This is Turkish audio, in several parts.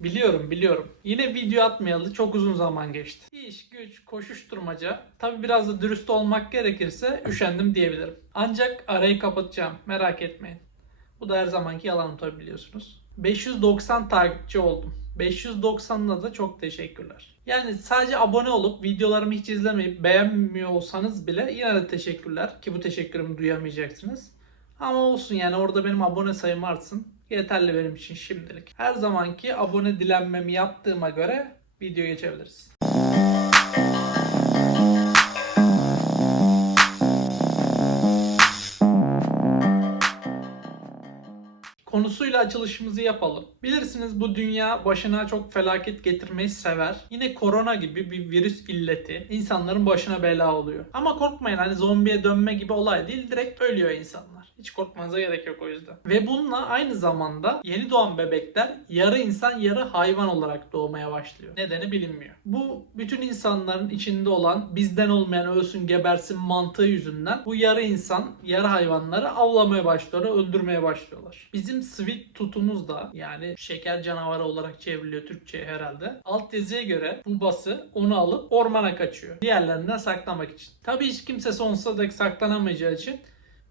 Biliyorum biliyorum. Yine video atmayalı çok uzun zaman geçti. İş, güç, koşuşturmaca. Tabi biraz da dürüst olmak gerekirse üşendim diyebilirim. Ancak arayı kapatacağım. Merak etmeyin. Bu da her zamanki yalanım tabi biliyorsunuz. 590 takipçi oldum. 590'la da çok teşekkürler. Yani sadece abone olup videolarımı hiç izlemeyip beğenmiyor olsanız bile yine de teşekkürler. Ki bu teşekkürümü duyamayacaksınız. Ama olsun yani orada benim abone sayım artsın. Yeterli benim için şimdilik. Her zamanki abone dilenmemi yaptığıma göre videoya geçebiliriz. Konusuyla açılışımızı yapalım. Bilirsiniz bu dünya başına çok felaket getirmeyi sever. Yine korona gibi bir virüs illeti insanların başına bela oluyor. Ama korkmayın hani zombiye dönme gibi olay değil direkt ölüyor insanlar. Hiç korkmanıza gerek yok o yüzden. Ve bununla aynı zamanda yeni doğan bebekler yarı insan yarı hayvan olarak doğmaya başlıyor. Nedeni bilinmiyor. Bu bütün insanların içinde olan bizden olmayan ölsün gebersin mantığı yüzünden bu yarı insan yarı hayvanları avlamaya başlıyorlar, öldürmeye başlıyorlar. Bizim sweet tutumuz da yani şeker canavarı olarak çevriliyor Türkçe herhalde. Alt yazıya göre bu bası onu alıp ormana kaçıyor. Diğerlerinden saklamak için. Tabii hiç kimse sonsuza dek saklanamayacağı için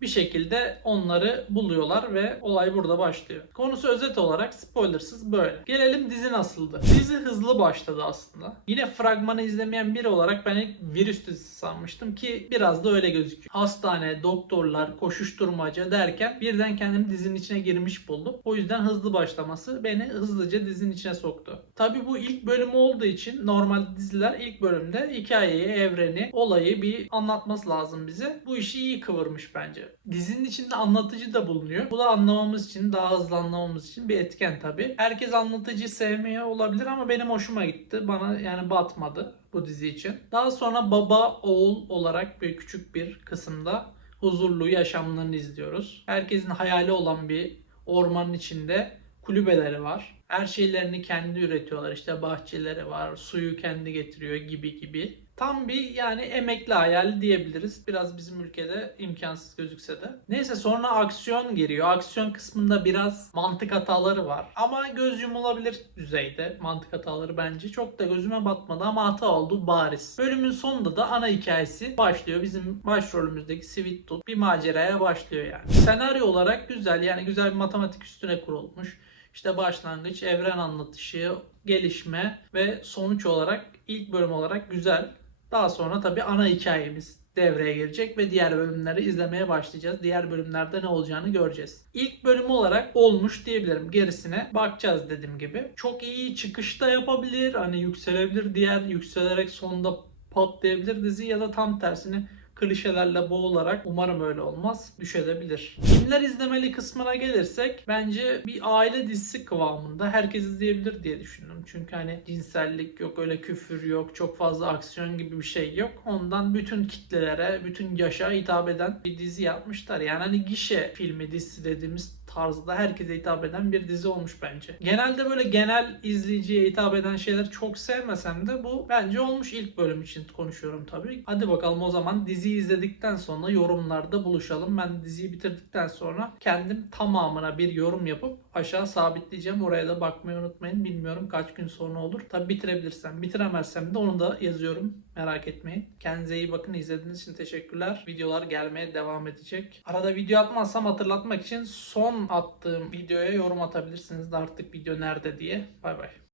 bir şekilde onları buluyorlar ve olay burada başlıyor. Konusu özet olarak spoilersız böyle. Gelelim dizi nasıldı? Dizi hızlı başladı aslında. Yine fragmanı izlemeyen biri olarak ben ilk virüs dizisi sanmıştım ki biraz da öyle gözüküyor. Hastane, doktorlar, koşuşturmaca derken birden kendimi dizinin içine girmiş buldum. O yüzden hızlı başlaması beni hızlıca dizinin içine soktu. Tabi bu ilk bölümü olduğu için normal diziler ilk bölümde hikayeyi, evreni, olayı bir anlatması lazım bize. Bu işi iyi kıvırmış bence. Dizinin içinde anlatıcı da bulunuyor. Bu da anlamamız için, daha hızlı anlamamız için bir etken tabi. Herkes anlatıcıyı sevmeye olabilir ama benim hoşuma gitti. Bana yani batmadı bu dizi için. Daha sonra baba oğul olarak bir küçük bir kısımda huzurlu yaşamlarını izliyoruz. Herkesin hayali olan bir ormanın içinde kulübeleri var. Her şeylerini kendi üretiyorlar. İşte bahçeleri var, suyu kendi getiriyor gibi gibi. Tam bir yani emekli hayali diyebiliriz. Biraz bizim ülkede imkansız gözükse de. Neyse sonra aksiyon giriyor. Aksiyon kısmında biraz mantık hataları var. Ama göz yumulabilir düzeyde mantık hataları bence. Çok da gözüme batmadı ama hata oldu bariz. Bölümün sonunda da ana hikayesi başlıyor. Bizim başrolümüzdeki Sweet Tooth bir maceraya başlıyor yani. Senaryo olarak güzel yani güzel bir matematik üstüne kurulmuş. İşte başlangıç, evren anlatışı, gelişme ve sonuç olarak ilk bölüm olarak güzel. Daha sonra tabii ana hikayemiz devreye girecek ve diğer bölümleri izlemeye başlayacağız. Diğer bölümlerde ne olacağını göreceğiz. İlk bölüm olarak olmuş diyebilirim. Gerisine bakacağız dediğim gibi. Çok iyi çıkışta yapabilir. Hani yükselebilir. Diğer yükselerek sonunda patlayabilir dizi ya da tam tersini klişelerle boğularak umarım öyle olmaz düşebilir. Kimler izlemeli kısmına gelirsek bence bir aile dizisi kıvamında herkes izleyebilir diye düşündüm. Çünkü hani cinsellik yok, öyle küfür yok, çok fazla aksiyon gibi bir şey yok. Ondan bütün kitlelere, bütün yaşa hitap eden bir dizi yapmışlar. Yani hani gişe filmi dizisi dediğimiz tarzda herkese hitap eden bir dizi olmuş bence. Genelde böyle genel izleyiciye hitap eden şeyler çok sevmesem de bu bence olmuş ilk bölüm için konuşuyorum tabii. Hadi bakalım o zaman diziyi izledikten sonra yorumlarda buluşalım. Ben diziyi bitirdikten sonra kendim tamamına bir yorum yapıp aşağı sabitleyeceğim. Oraya da bakmayı unutmayın. Bilmiyorum kaç gün sonra olur. Tabii bitirebilirsem. Bitiremezsem de onu da yazıyorum. Merak etmeyin. Kendinize iyi bakın. İzlediğiniz için teşekkürler. Videolar gelmeye devam edecek. Arada video atmazsam hatırlatmak için son attığım videoya yorum atabilirsiniz de artık video nerede diye. Bay bay.